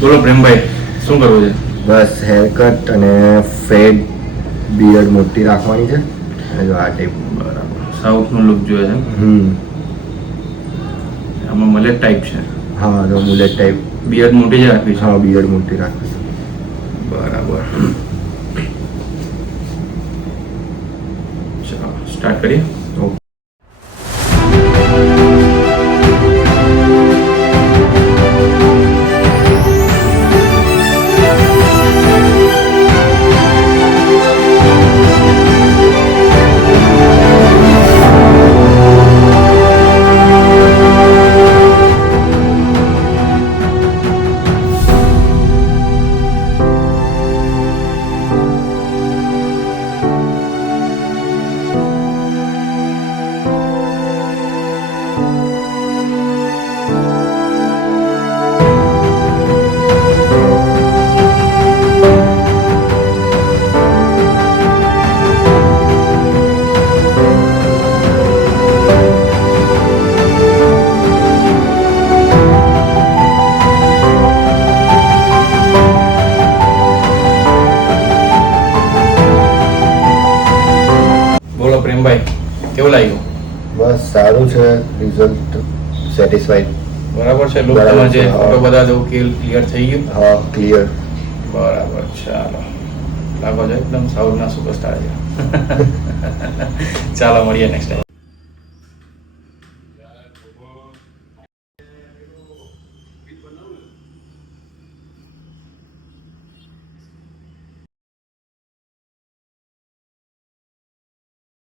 બોલો પ્રેમભાઈ, શું કરવું છે? બસ હેર કટ અને ફેડ બિયર્ડ મોટી રાખવાની છે અને જો આ ટાઈપ. બરાબર, સાઉથનો લુક જોઈએ છે. આમાં મલેટ ટાઈપ છે. હા, જો મુલેટ ટાઈપ. બિયર્ડ મોટી જ રાખવી છે. હા, બિયર્ડ મોટી રાખવી છે. બરાબર, ચાલો સ્ટાર્ટ કરીએ. ઓકે. બોલો પ્રેમભાઈ, કેવું લાગ્યું? બસ સારું છે, રિઝલ્ટ સેટિસ્ફાઈડ. બરાબર છે, લુક બરાબર તમારે જે છે, હા. ફોટો બધા જવું ક્લિયર થઈ ગયું. હા, ક્લિયર. બરાબર, ચાલો લાગો છો એકદમ સાઉથના સુપરસ્ટાર છે. ચાલો મળીએ નેક્સ્ટ ટાઈમ.